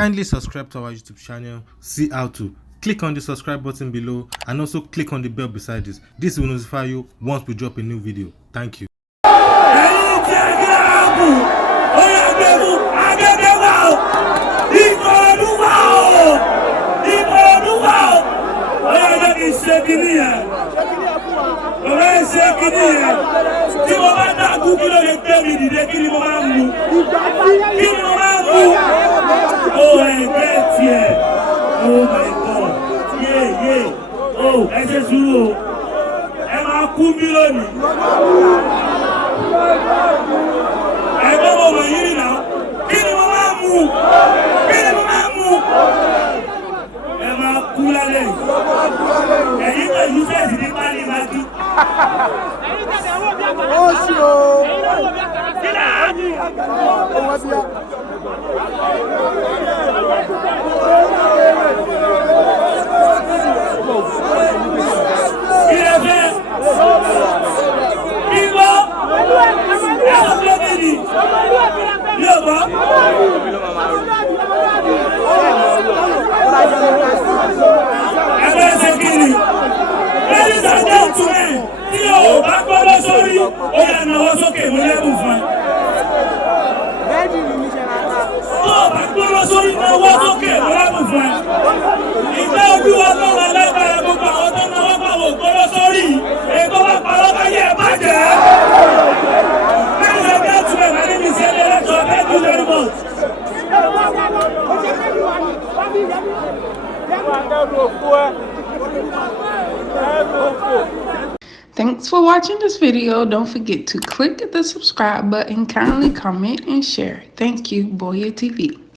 Kindly subscribe to our YouTube channel, see how to. Click on the subscribe button below and also click on the bell beside this. This will notify you once we drop a new video. Thank you. Oh my God! Yeah. Oh, ẹ ṣe sùúrù o. Ẹ máa kú mí lónìí. Ẹgbẹ́ mo mọ̀ yín nìyà. Kí ni mo máa mú? Ẹ máa kú lálẹ́ yìí. Ẹ̀yin pẹ̀lú fẹ́ẹ̀sì ní pálí máa dí. Ó ṣì o. Ladies and gentlemen, tí o bá gbọ́dọ̀ sórí, ó yá náwó sókè mo lẹ́bùn fún ẹ. Tó o bá gbọ́dọ̀ sórí náwó sókè mo lẹ́bùn fún ẹ. Ìgbẹ́ ojú ọlọ́run alágbára gbogbo àwọn tó náwó pàwọ̀ gbọ́dọ̀ sórí, ètò bá parọ́ bá yẹ bàjẹ́. Ladies and gentlemen, my name is Senator. Thank you very much. Thanks for watching this video. Don't forget to click the subscribe button, kindly comment and share. Thank you, Boya TV.